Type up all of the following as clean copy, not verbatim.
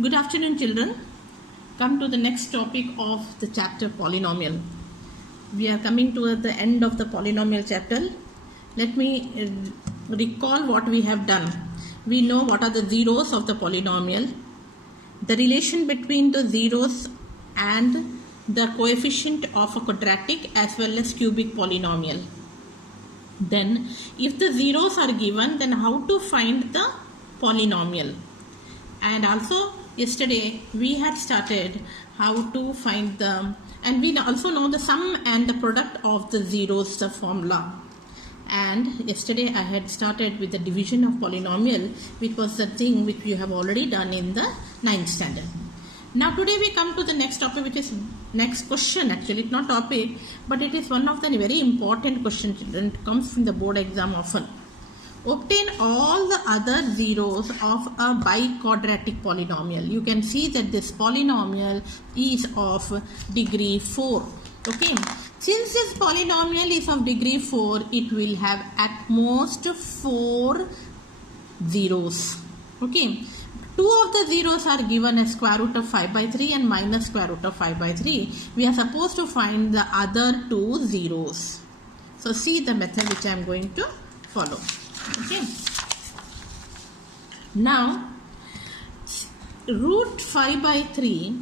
Good afternoon, children. Come to the next topic of the chapter polynomial. We are coming to the end of the polynomial chapter. Let me recall what we have done. We know what are the zeros of the polynomial, the relation between the zeros and the coefficient of a quadratic as well as cubic polynomial. Then, if the zeros are given, then how to find the polynomial. And also yesterday we had started how to find the, and we also know the sum and the product of the zeros, the formula. And yesterday I had started with the division of polynomial, which was the thing which you have already done in the 9th standard. Now today we come to the next topic, which is next question. Actually, it's not topic, but it is one of the very important questions, children. It comes from the board exam often. Obtain all the other zeros of a biquadratic polynomial. You can see that this polynomial is of degree 4. Okay. Since this polynomial is of degree 4, it will have at most 4 zeros. Okay. 2 of the zeros are given as square root of 5 by 3 and minus square root of 5 by 3. We are supposed to find the other 2 zeros. So see the method which I am going to follow. Okay. Now, root 5 by 3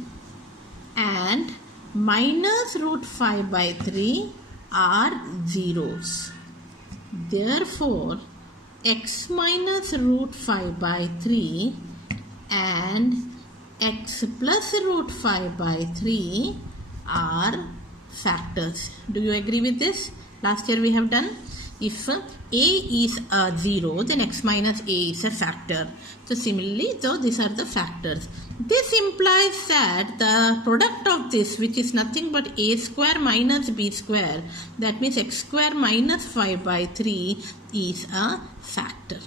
and minus root 5 by 3 are zeros. Therefore, x minus root 5 by 3 and x plus root 5 by 3 are factors. Do you agree with this? Last year we have done. If a is a 0, then x minus a is a factor. So similarly, so these are the factors. This implies that the product of this, which is nothing but a square minus b square, that means x square minus 5 by 3 is a factor.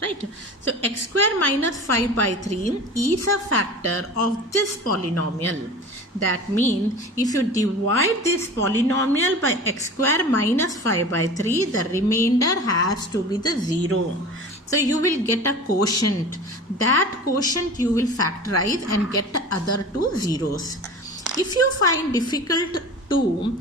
Right? So x square minus 5 by 3 is a factor of this polynomial. That means if you divide this polynomial by x square minus 5 by 3, the remainder has to be the 0. So you will get a quotient. That quotient you will factorize and get the other 2 zeros. If you find difficult to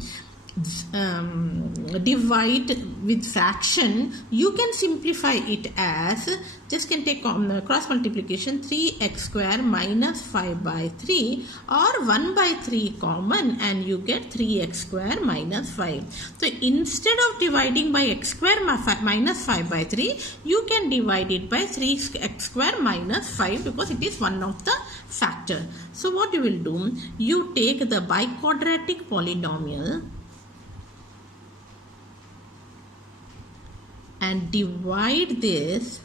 divide with fraction, you can simplify it as, just can take cross multiplication, 3x square minus 5 by 3 or 1 by 3 common, and you get 3x square minus 5. So instead of dividing by x square minus 5 by 3, you can divide it by 3x square minus 5 because it is one of the factor. So what you will do, you take the biquadratic polynomial and divide this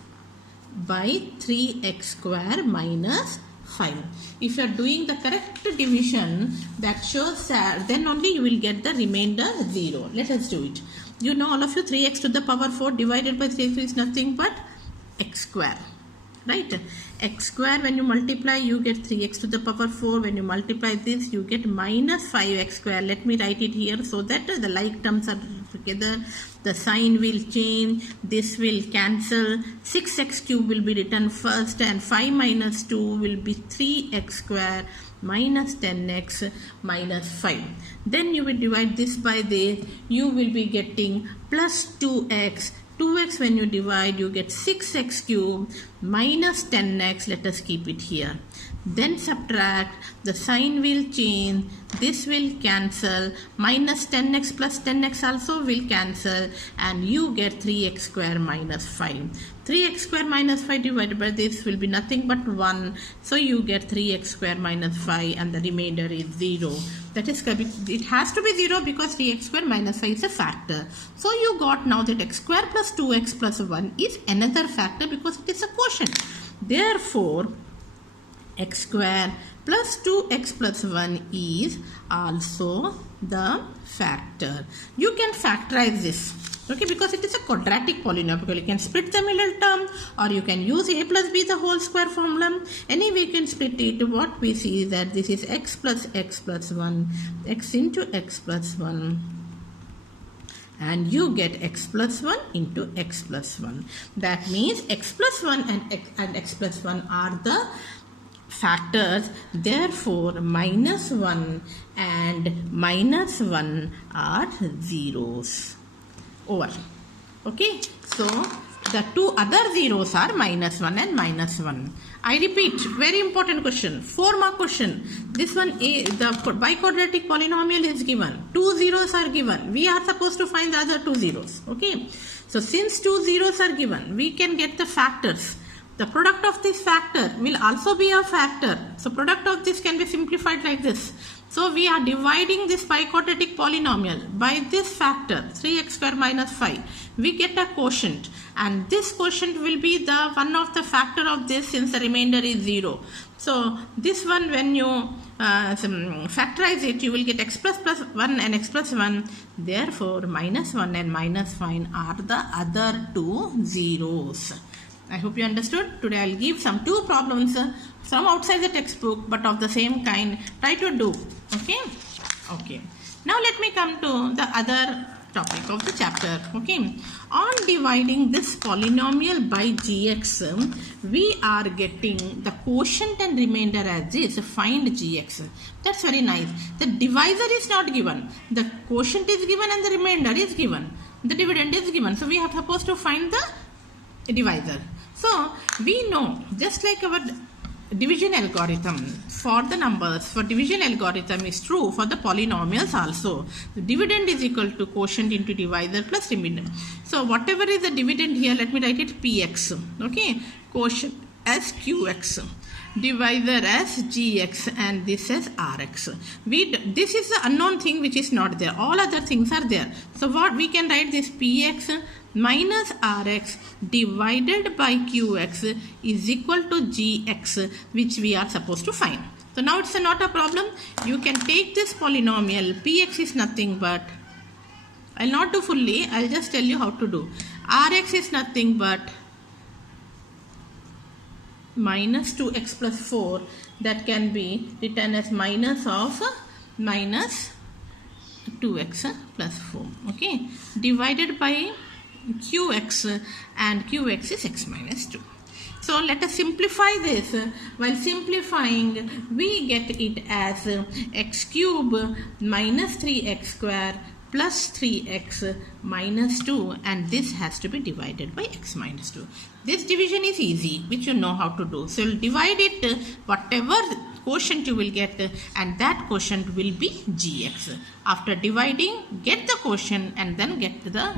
by 3x square minus 5. If you are doing the correct division, that shows that then only you will get the remainder 0. Let us do it. You know, all of you, 3x to the power 4 divided by 3x is nothing but x square. Right? X square, when you multiply, you get 3x to the power 4. When you multiply this, you get minus 5x square. Let me write it here so that the like terms are together. The sign will change. This will cancel. 6x cube will be written first, and 5 minus 2 will be 3x square minus 10x minus 5. Then you will divide this by this. You will be getting plus 2x. 2x when you divide, you get 6x cube minus 10x. Let us keep it here. Then subtract. The sign will change. This will cancel. Minus 10x plus 10x also will cancel. And you get 3x square minus 5. 3x square minus 5 divided by this will be nothing but 1. So you get 3x square minus 5 and the remainder is 0. That is, it has to be 0 because 3x square minus 5 is a factor. So you got now that x square plus 2x plus 1 is another factor because it is a quotient. Therefore, x square plus 2x plus 1 is also the factor. You can factorize this. Okay, because it is a quadratic polynomial. You can split the middle term, or you can use a plus b the whole square formula. Anyway, you can split it. What we see is that this is x plus 1, x into x plus 1. And you get x plus 1 into x plus 1. That means x plus 1 and x plus 1 are the factors, therefore minus 1 and minus 1 are zeros. Over. Okay, so the two other zeros are minus 1 and minus 1. I repeat, very important question, 4-mark question. This one, the biquadratic polynomial is given. 2 zeros are given. We are supposed to find the other 2 zeros. Okay, so since 2 zeros are given, we can get the factors. The product of this factor will also be a factor. So product of this can be simplified like this. So we are dividing this biquadratic polynomial by this factor 3x square minus 5. We get a quotient, and this quotient will be the one of the factor of this since the remainder is 0. So this one, when you factorize it, you will get x plus 1 and x plus 1. Therefore minus 1 and minus 5 are the other 2 zeros. I hope you understood. Today I will give some 2 problems from outside the textbook but of the same kind. Try to do. Okay. Now let me come to the other topic of the chapter. Okay. On dividing this polynomial by gx, we are getting the quotient and remainder as this. Find gx. That's very nice. The divisor is not given. The quotient is given and the remainder is given. The dividend is given. So we are supposed to find the divisor. So we know, just like our division algorithm for the numbers, for division algorithm is true for the polynomials also. The dividend is equal to quotient into divisor plus remainder. So whatever is the dividend here, let me write it px. Okay, quotient as qx, divisor as gx, and this as rx. This is the unknown thing which is not there. All other things are there. So what we can write, this px minus rx divided by qx is equal to gx, which we are supposed to find. So now it's not a problem. You can take this polynomial. Px is nothing but, I'll not do fully, I'll just tell you how to do. Rx is nothing but minus 2x plus 4, that can be written as minus of minus 2x plus 4. Okay, divided by qx, and qx is x minus 2. So let us simplify this. While simplifying, we get it as x cube minus 3x square plus 3x minus 2, and this has to be divided by x minus 2. This division is easy, which you know how to do. So you'll divide it, whatever quotient you will get, and that quotient will be gx. After dividing, get the quotient and then get the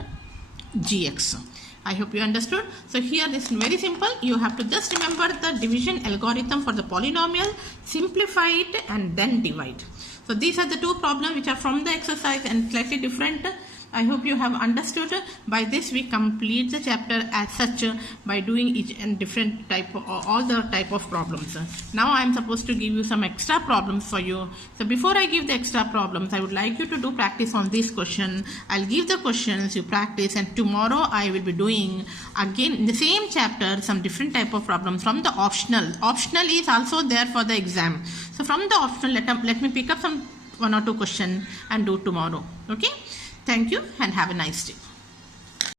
gx. I hope you understood. So here this is very simple. You have to just remember the division algorithm for the polynomial, simplify it and then divide. So these are the 2 problems which are from the exercise and slightly different. I hope you have understood. By this we complete the chapter as such by doing each and different type of, all the type of problems. Now I am supposed to give you some extra problems for you. So before I give the extra problems, I would like you to do practice on this question. I'll give the questions, you practice, and tomorrow I will be doing again in the same chapter some different type of problems from the optional. Optional is also there for the exam. So from the optional, let me pick up some 1 or 2 questions and do tomorrow. Okay. Thank you and have a nice day.